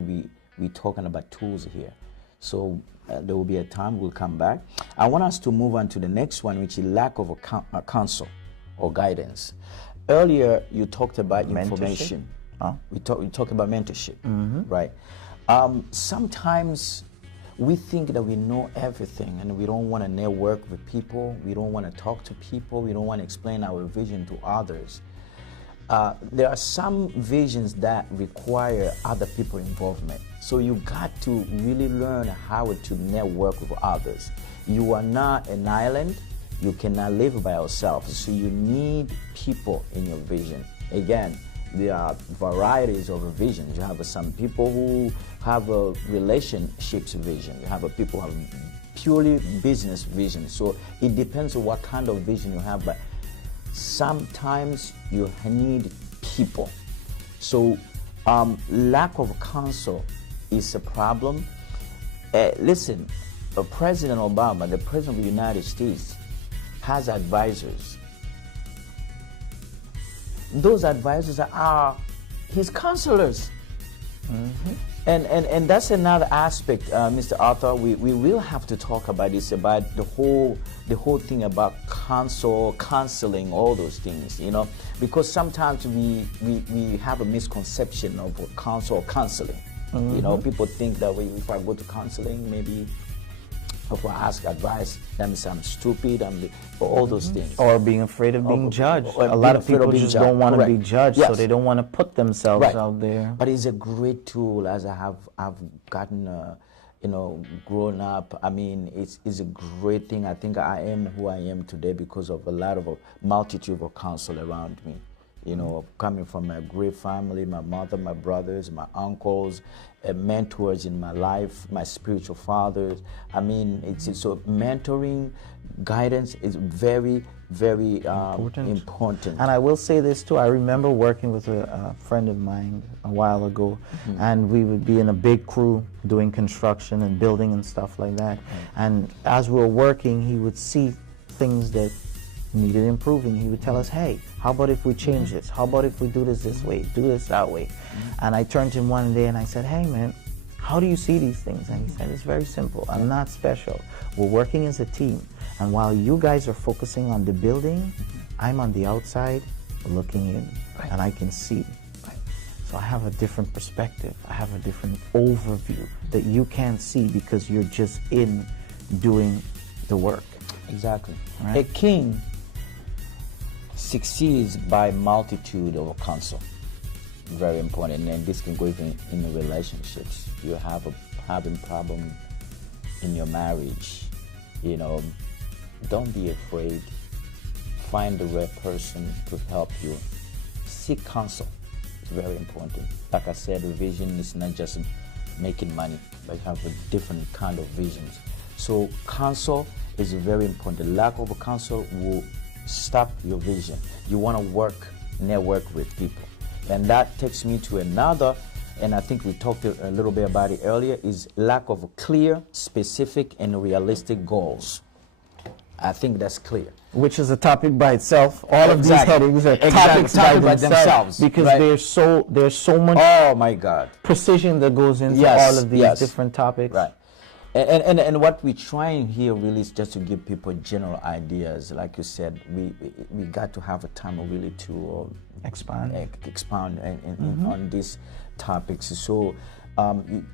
we're talking about tools here. So there will be a time we'll come back. I want us to move on to the next one, which is lack of a counsel or guidance. Earlier, you talked about information. Huh? We talked about mentorship, right? Sometimes we think that we know everything and we don't want to network with people. We don't want to talk to people. We don't want to explain our vision to others. There are some visions that require other people involvement. So you got to really learn how to network with others. You are not an island. You cannot live by yourself. So you need people in your vision. Again, there are varieties of visions. You have some people who have a relationships vision. You have people who have purely business vision. So it depends on what kind of vision you have. But sometimes you need people. So lack of counsel is a problem. Listen, President Obama, the President of the United States, has advisors. Those advisors are his counselors. And that's another aspect, Mr. Arthur. We will have to talk about this, about the whole thing about counseling, all those things, you know, because sometimes we have a misconception of counsel or counseling. You know, people think that if I go to counseling, maybe if I ask advice, that means I'm stupid, all those things. Or being afraid of being judged. A lot of people just don't want to be judged, so they don't want to put themselves out there. But it's a great tool as I've gotten, you know, grown up. I mean, it's a great thing. I think I am who I am today because of a multitude of counsel around me. You know, coming from a great family, my mother, my brothers, my uncles, mentors in my life, my spiritual fathers. I mean, so mentoring, guidance is very, very important. And I will say this too. I remember working with a friend of mine a while ago, and we would be in a big crew doing construction and building and stuff like that. And as we were working, he would see things that needed improving. He would tell us, hey, how about if we change this? How about if we do this way, do this that way? And I turned to him one day and I said, hey man, how do you see these things? And he said, it's very simple. I'm not special. We're working as a team. And while you guys are focusing on the building, I'm on the outside looking in, and I can see. So I have a different perspective. I have a different overview that you can't see because you're just in doing the work. Exactly. Right? A king succeeds by multitude of counsel. Very important, and this can go even in the relationships. You have having problem in your marriage, you know, don't be afraid. Find the right person to help you. Seek counsel. It's very important. Like I said, the vision is not just making money, but you have a different kind of visions. So counsel is very important. Lack of counsel will stop your vision. You want to network with people. And that takes me to another, and I think we talked a little bit about it earlier, is lack of clear, specific, and realistic goals. I think that's clear. Which is a topic by itself. All of these headings are topics by themselves because there's so much precision that goes into all of these different topics. Right. And what we're trying here really is just to give people general ideas. Like you said, we got to have a time really to expound on these topics. So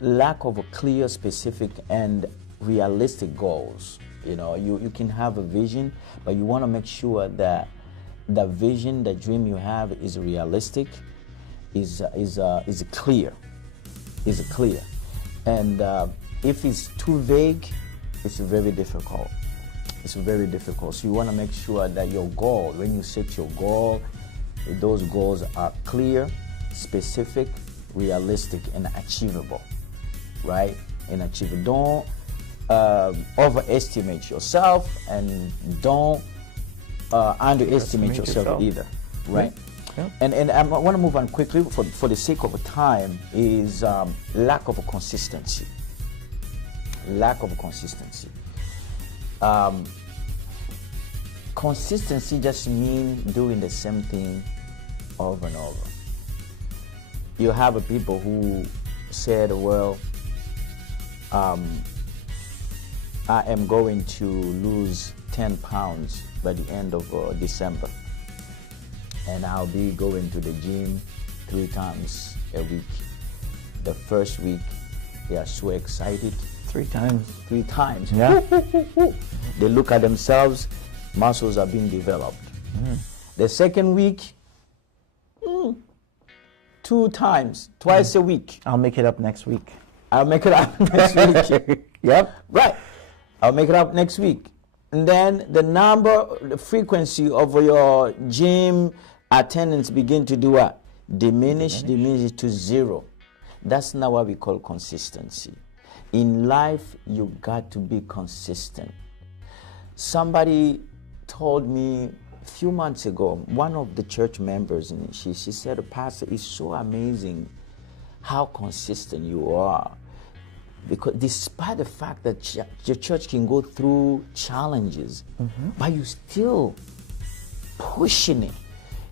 lack of a clear, specific, and realistic goals. You know, you can have a vision, but you want to make sure that the vision, the dream you have is realistic, is clear, and if it's too vague, it's very difficult. It's very difficult. So you want to make sure that your goal, when you set your goal, those goals are clear, specific, realistic, and achievable, right? And achievable. Don't overestimate yourself, and don't underestimate yourself either, right? Yeah. And I want to move on quickly for the sake of time, is lack of consistency. Lack of consistency. Consistency just means doing the same thing over and over. You have people who said, well, I am going to lose 10 pounds by the end of December. And I'll be going to the gym 3 times a week. The first week, they are so excited. 3 times. 3 times. Yeah. They look at themselves, muscles are being developed. The second week, 2 times, twice a week. I'll make it up next week. I'll make it up next week. Yep, right. I'll make it up next week. And then the frequency of your gym attendance begin to do what? Diminish to 0. That's not what we call consistency. In life, you got to be consistent. Somebody told me a few months ago, one of the church members, and she said, Pastor, it's so amazing how consistent you are. Because despite the fact that your church can go through challenges, but you still pushing it.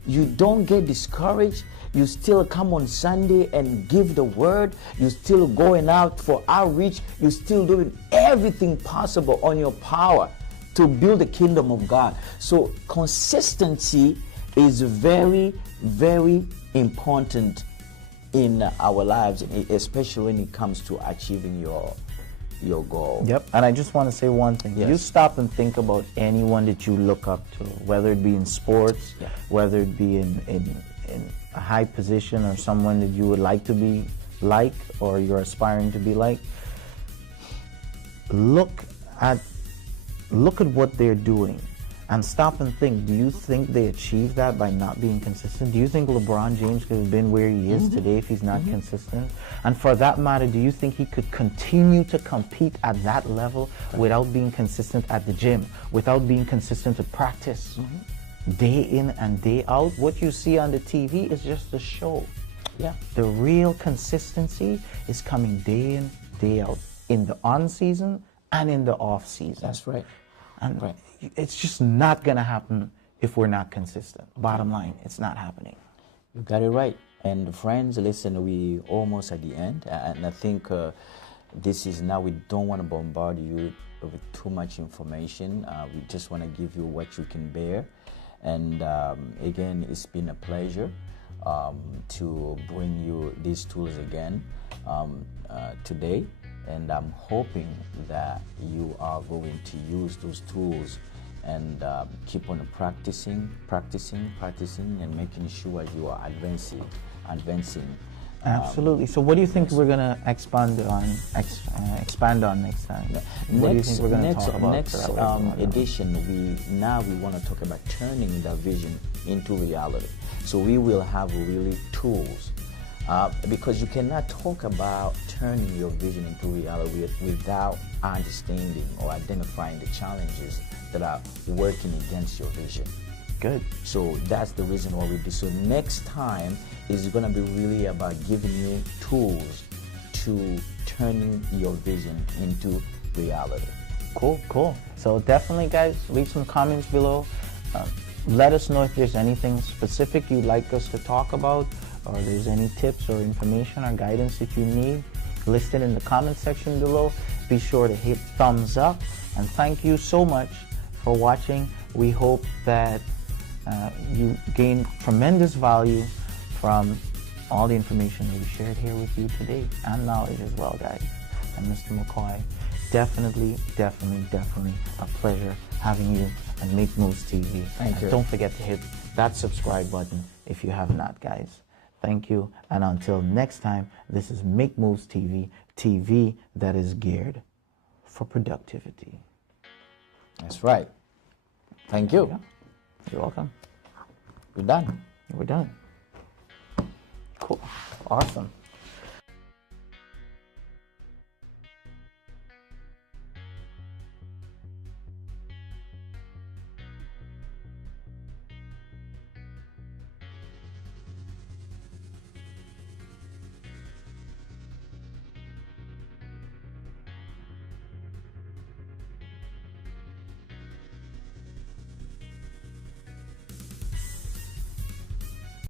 You don't get discouraged. You still come on Sunday and give the word. You still going out for outreach. You still doing everything possible on your power to build the kingdom of God. So consistency is very, very important in our lives, especially when it comes to achieving your goal. Yep. And I just want to say one thing. Yes. You stop and think about anyone that you look up to, whether it be in sports, whether it be in a high position, or someone that you would like to be like, or you're aspiring to be like. Look at what they're doing and stop and think, do you think they achieved that by not being consistent? Do you think LeBron James could have been where he is today if he's not consistent? And for that matter, do you think he could continue to compete at that level without being consistent at the gym, without being consistent to practice? Day in and day out, what you see on the TV is just a show. Yeah. The real consistency is coming day in, day out, in the on season and in the off season. That's right. And it's just not going to happen if we're not consistent. Bottom line, it's not happening. You got it right. And friends, listen, we almost at the end. And I think this is now, we don't want to bombard you with too much information. We just want to give you what you can bear. And again, it's been a pleasure to bring you these tools again today. And I'm hoping that you are going to use those tools and keep on practicing, and making sure you are advancing. Absolutely. So what do you think we're going to expand on next time? What do you think we're going to talk about? Next edition, we want to talk about turning the vision into reality. So we will have really tools. Because you cannot talk about turning your vision into reality without understanding or identifying the challenges that are working against your vision. Good. So that's the reason why we do. So next time is going to be really about giving you tools to turning your vision into reality. Cool. So definitely, guys, leave some comments below. Let us know if there's anything specific you'd like us to talk about, or there's any tips or information or guidance that you need. List it in the comment section below. Be sure to hit thumbs up, and thank you so much for watching. We hope that you gain tremendous value from all the information that we shared here with you today, and knowledge as well, guys. And Mr. McCoy, definitely a pleasure having you on Make Moves TV. Thank you. Don't forget to hit that subscribe button if you have not, guys. Thank you, and until next time, this is Make Moves TV, TV that is geared for productivity. That's right. Thank you. You're welcome. We're done. We're done. Cool. Awesome.